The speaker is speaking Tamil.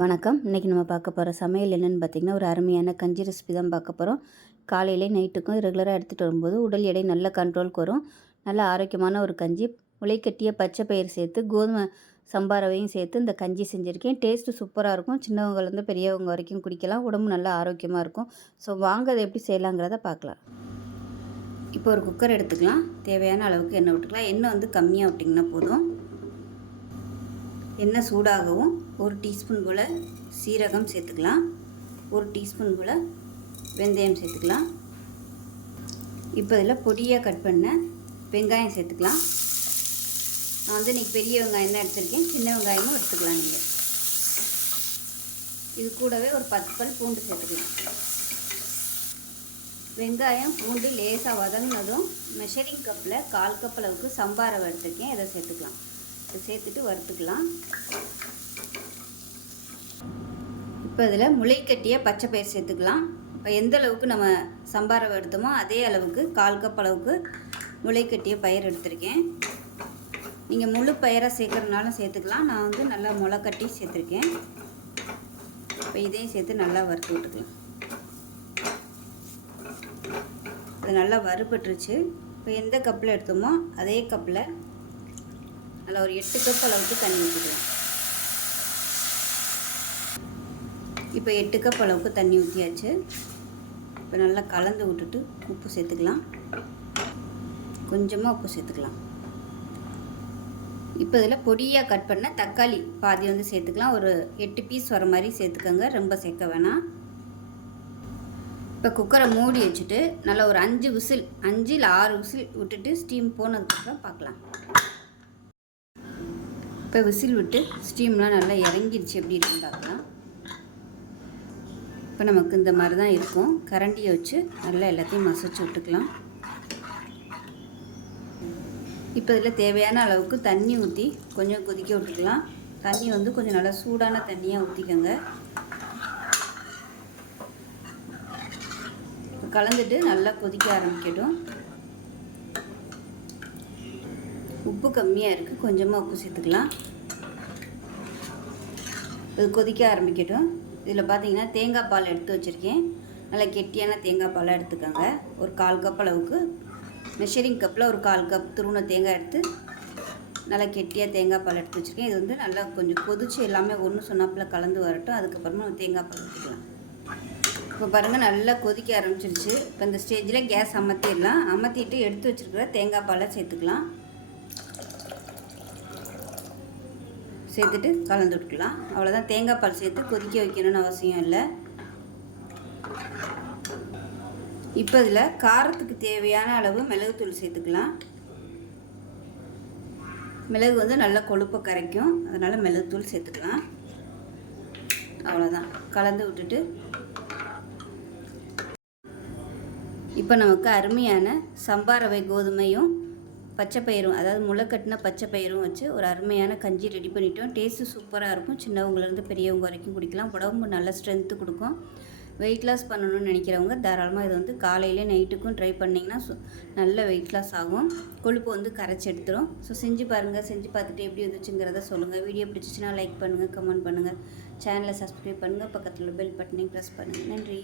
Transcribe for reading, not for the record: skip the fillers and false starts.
வணக்கம். இன்றைக்கி நம்ம பார்க்க போகிற சமையல் என்னென்னு பார்த்திங்கன்னா, ஒரு அருமையான கஞ்சி ரெசிபி தான் பார்க்க போகிறோம். காலையிலே நைட்டுக்கும் ரெகுலராக எடுத்துகிட்டு வரும்போது உடல் எடை நல்ல கண்ட்ரோலுக்கு வரும். நல்ல ஆரோக்கியமான ஒரு கஞ்சி. முளைக்கட்டிய பச்சை பயிர் சேர்த்து கோதுமை சம்பா ரவையும் சேர்த்து இந்த கஞ்சி செஞ்சுருக்கேன். டேஸ்ட்டு சூப்பராக இருக்கும். சின்னவங்கலேருந்து பெரியவங்க வரைக்கும் குடிக்கலாம். உடம்பு நல்லா ஆரோக்கியமாக இருக்கும். ஸோ வாங்க அதை எப்படி செய்யலாங்கிறத பார்க்கலாம். இப்போ ஒரு குக்கர் எடுத்துக்கலாம். தேவையான அளவுக்கு எண்ணெய் விட்டுக்கலாம். எண்ணெய் வந்து கம்மியாக விட்டிங்கன்னா போதும். எண்ணெய் சூடாகவும் 1 டீஸ்பூன் போல் சீரகம் சேர்த்துக்கலாம். 1 டீஸ்பூன் போல் வெந்தயம் சேர்த்துக்கலாம். இப்போ இதில் பொடியாக கட் பண்ண வெங்காயம் சேர்த்துக்கலாம். நான் வந்து இன்றைக்கி பெரிய வெங்காயம் தான் எடுத்துருக்கேன். சின்ன வெங்காயமும் எடுத்துக்கலாம் நீங்கள். இது கூடவே ஒரு 10 பல் பூண்டு சேர்த்துக்கலாம். வெங்காயம் பூண்டு லேசாக வதங்கினதும் மெஷரிங் கப்பில் 1/4 கப் அளவுக்கு சம்பா ரவை எடுத்துருக்கேன். இதை சேர்த்துக்கலாம். இதை சேர்த்துட்டு வறுத்துக்கலாம். இப்போ இதில் முளைக்கட்டிய பச்சை பயிர் சேர்த்துக்கலாம். இப்போ எந்த அளவுக்கு நம்ம சம்பா ரவை எடுத்தோமோ அதே அளவுக்கு 1/4 கப் அளவுக்கு முளைக்கட்டிய பயிர் எடுத்திருக்கேன். நீங்கள் முழு பயிராக சேர்க்குறதுனாலும் சேர்த்துக்கலாம். நான் வந்து நல்லா முளைக்கட்டி சேர்த்துருக்கேன். இப்போ இதையும் சேர்த்து நல்லா வறுத்து விட்டுக்கலாம். இது நல்லா வறுபட்டுருச்சு. இப்போ எந்த கப்பில் எடுத்தோமோ அதே கப்பில் நல்லா ஒரு 8 கப் அளவுக்கு தண்ணி ஊற்றிக்கலாம். இப்போ 8 கப் அளவுக்கு தண்ணி ஊற்றியாச்சு. இப்போ நல்லா கலந்து விட்டுட்டு உப்பு சேர்த்துக்கலாம். கொஞ்சமாக உப்பு சேர்த்துக்கலாம். இப்போ இதில் பொடியாக கட் பண்ண தக்காளி பாதி வந்து சேர்த்துக்கலாம். ஒரு 8 பீஸ் வர மாதிரி சேர்த்துக்கோங்க. ரொம்ப சேர்க்க வேணாம். இப்போ குக்கரை மூடி வச்சுட்டு நல்லா ஒரு 5 விசில் 5 இல்லை 6 விசில் விட்டுட்டு ஸ்டீம் போனதுக்கப்புறம் பார்க்கலாம். இப்போ விசில் விட்டு ஸ்டீம்லாம் நல்லா இறங்கிடுச்சு. எப்படி இருக்குன்னு பார்க்கலாம். இப்போ நமக்கு இந்த மாதிரி தான் இருக்கும். கரண்டியை வச்சு நல்லா எல்லாத்தையும் மசிச்சு விட்டுக்கலாம். இப்போ இதில் தேவையான அளவுக்கு தண்ணி ஊற்றி கொஞ்சம் கொதிக்க விட்டுக்கலாம். தண்ணி வந்து கொஞ்சம் நல்லா சூடான தண்ணியாக ஊற்றிக்கோங்க. கலந்துட்டு நல்லா கொதிக்க ஆரம்பிக்கட்டும். உப்பு கம்மியாக இருக்குது. கொஞ்சமாக உப்பு சேர்த்துக்கலாம். இது கொதிக்க ஆரம்பிக்கட்டும். இதில் பார்த்தீங்கன்னா தேங்காய் பால் எடுத்து வச்சுருக்கேன். நல்லா கெட்டியான தேங்காய் பாலாக எடுத்துக்கோங்க. ஒரு 1/4 கப் அளவுக்கு மெஷரிங் கப்பில் ஒரு 1/4 கப் துருவின தேங்காய் எடுத்து நல்லா கெட்டியாக தேங்காய் பால் எடுத்து வச்சுருக்கேன். இது வந்து நல்லா கொஞ்சம் கொதிச்சு எல்லாமே ஒன்று சொன்னாப்பில் கலந்து வரட்டும். அதுக்கப்புறமா தேங்காய் பால் ஊற்றிக்கலாம். இப்போ பாருங்கள் நல்லா கொதிக்க ஆரம்பிச்சிருச்சு. இப்போ இந்த ஸ்டேஜில் கேஸ் அமர்த்திடலாம். அமர்த்திட்டு எடுத்து வச்சுருக்கிற தேங்காய் பாலை சேர்த்துக்கலாம். சேர்த்துட்டு கலந்து விட்டுக்கலாம். அவ்வளோதான். தேங்காய் பால் சேர்த்து கொதிக்க வைக்கணும்னு அவசியம் இல்லை. இப்போ இதில் காரத்துக்கு தேவையான அளவு மிளகுத்தூள் சேர்த்துக்கலாம். மிளகு வந்து நல்லா கொழுப்பை கரைக்கும். அதனால் மிளகுத்தூள் சேர்த்துக்கலாம். அவ்வளோதான். கலந்து விட்டுட்டு இப்போ நமக்கு அருமையான சம்பா ரவை கோதுமையும் பச்சை பயிரும், அதாவது முளைக்கட்டின பச்சை பயிரும் வச்சு ஒரு அருமையான கஞ்சி ரெடி பண்ணிட்டோம். டேஸ்ட்டு சூப்பராக இருக்கும். சின்னவங்கலேருந்து பெரியவங்க வரைக்கும் குடிக்கலாம். உடம்பு நல்ல ஸ்ட்ரென்த்து கொடுக்கும். வெயிட் லாஸ் பண்ணணும்னு நினைக்கிறவங்க தாராளமாக இது வந்து காலையிலே நைட்டுக்கும் ட்ரை பண்ணிங்கன்னா நல்ல வெயிட் லாஸ் ஆகும். கொழுப்பு வந்து கரைச்சி எடுத்துரும். ஸோ செஞ்சு பாருங்கள். செஞ்சு பார்த்துட்டு எப்படி வந்துச்சுங்கிறத சொல்லுங்கள். வீடியோ பிடிச்சிச்சின்னா லைக் பண்ணுங்கள், கமெண்ட் பண்ணுங்கள், சேனலை சப்ஸ்கிரைப் பண்ணுங்கள், பக்கத்தில் பெல் பட்டனையும் ப்ரெஸ் பண்ணுங்கள். நன்றி.